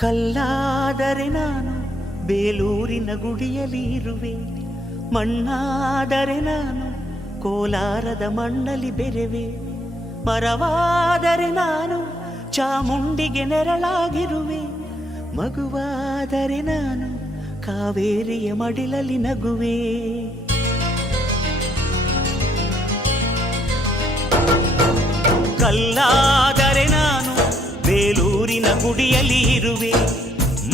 ಕಲ್ಲಾದರೆ ನಾನು ಬೇಲೂರಿನ ಗುಡಿಯಲ್ಲಿ ಇರುವೆ, ಮಣ್ಣಾದರೆ ನಾನು ಕೋಲಾರದ ಮಣ್ಣಲ್ಲಿ ಬೆರೆವೆ, ಮರವಾದರೆ ನಾನು ಚಾಮುಂಡಿಗೆ ನೆರಳಾಗಿರುವೆ, ಮಗುವಾದರೆ ನಾನು ಕಾವೇರಿಯ ಮಡಿಲಲ್ಲಿ ನಗುವೆ. ಕಲ್ಲಾದರೆ ನಾನು ಬೇಲೂರಿನ ಗುಡಿಯಲ್ಲಿ ಇರುವೆ,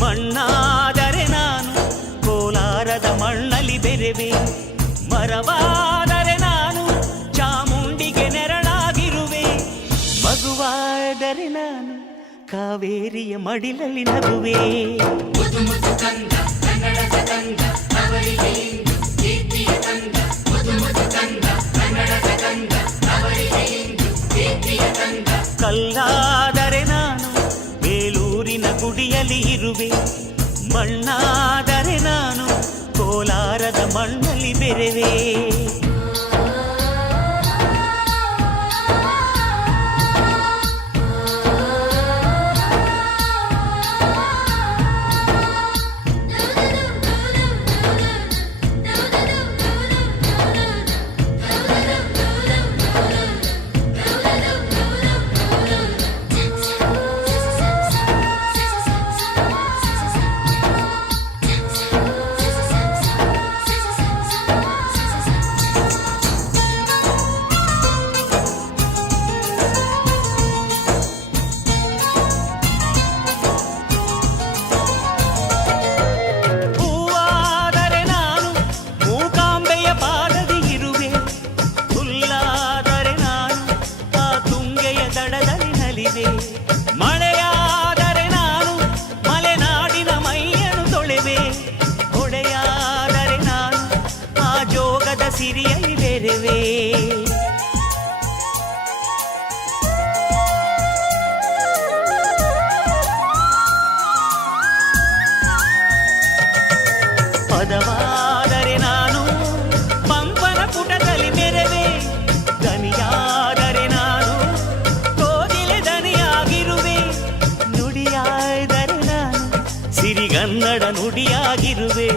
ಮಣ್ಣಾದರೆ ನಾನು ಕೋಲಾರದ ಮಣ್ಣಲ್ಲಿ ಬೆರೆವೆ, ಮರವಾದರೆ ನಾನು ಚಾಮುಂಡಿಗೆ ನೆರಳಾಗಿರುವೆ, ಮಗುವಾದರೆ ನಾನು ಕಾವೇರಿಯ ಮಡಿಲಲ್ಲಿ ನಗುವೆ. ಕಲ್ಲಾದರೆ ನಾನು ಬೇಲೂರಿನ ಗುಡಿಯಲ್ಲಿ ಇರುವೆ, ಮಣ್ಣಾದರೆ ನಾನು ಕೋಲಾರದ ಮಣ್ಣಲ್ಲಿ ಬೆರೆವೆ. ಮಳೆಯಾದರೆ ನಾನು ಮಲೆನಾಡಿನ ಮೈಯನ್ನು ತೊಳೆವೆ, ಹೊಡೆಯಾದರೆ ನಾನು ಆ ಜೋಗದ ಸಿರಿಯಲ್ಲಿ ಬೆರೆವೆ. ಪದವಾದರೆ ನಾನು ಪಂಪನ ಪುಟದಲ್ಲಿ ಮೆರೆವೆ, ದನಿಯಾದರೆ ನಾನು ಕೋಗಿಲೆ ದನಿಯಾಗಿರುವೆ, ನುಡಿಯಾದರೆ ನಾನು ಸಿರಿಗನ್ನಡ ನುಡಿಯಾಗಿರುವೆ,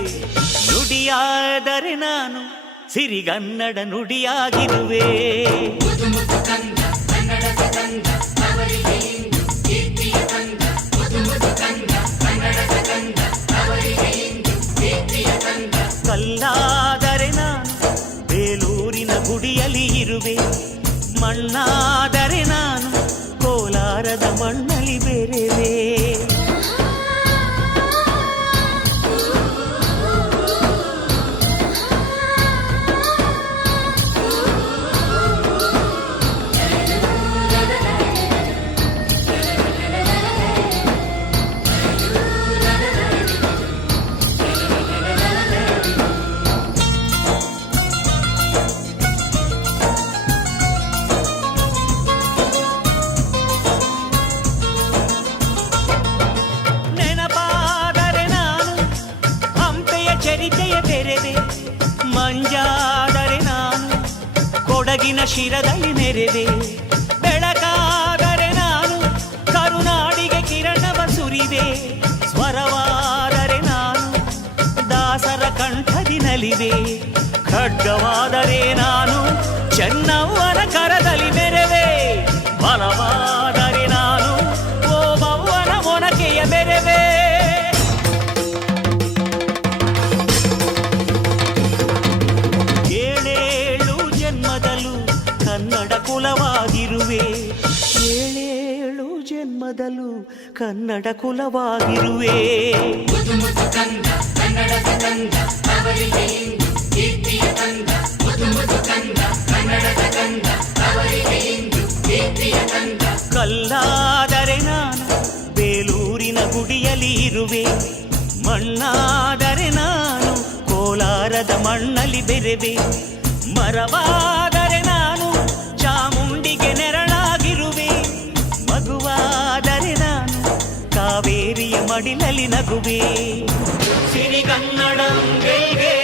ನುಡಿಯಾದರೆ ನಾನು ಸಿರಿಗನ್ನಡ ನುಡಿಯಾಗಿರುವೆ. ಕಲ್ಲಾದರೆ ನಾನು ಬೇಲೂರಿನ ಗುಡಿಯಲ್ಲಿ ಇರುವೆ, ಮಣ್ಣಾದರೆ ನಾನು ಕೋಲಾರದ ಮಣ್ಣಲ್ಲಿ ಬೆರೆವೆ. ಚರಿತೆಯ ಬೆರೆವೆ, ಮಂಜಾದರೆ ನಾನು ಕೊಡಗಿನ ಶಿರದಲ್ಲಿ ನೆರೆವೆ, ಬೆಳಕಾದರೆ ನಾನು ಕರುನಾಡಿಗೆ ಕಿರಣವ ಸುರಿವೆ, ಸ್ವರವಾದರೆ ನಾನು ದಾಸರ ಕಂಠದಿ ನಲಿವೆ, ಖಡ್ಗವಾದರೆ ನಾನು ಚೆನ್ನವ್ವನ ಕರದಲ್ಲಿ ಮೆರೆವೆ, ಬಲವಾದರೆ ನಾನು ಓಬವ್ವನ ಮೊನಕೆಯ ಬೆರೆವೆ. ಕನ್ನಡ ಕುಲವಾಗಿರುವೆ, ಏಳೇಳು ಜನ್ಮದಲ್ಲೂ ಕನ್ನಡ ಕುಲವಾಗಿರುವೆ. ಕಲ್ಲಾದರೆ ನಾನು ಬೇಲೂರಿನ ಗುಡಿಯಲ್ಲಿ ಇರುವೆ, ಮಣ್ಣಾದರೆ ನಾನು ಕೋಲಾರದ ಮಣ್ಣಲ್ಲಿ ಬೆರೆವೆ, ಮರವಾದರೆ ನಾನು ಚಾಮುಂಡಿಗೆ ನೆರಳಾಗಿರುವೆ, ಮಗುವಾದರೆ ನಾನು ಕಾವೇರಿಯ ಮಡಿಲಲ್ಲಿ ನಗುವೆ. ಸಿರಿಗನ್ನಡಂ ಗೆಲ್ಗೆ.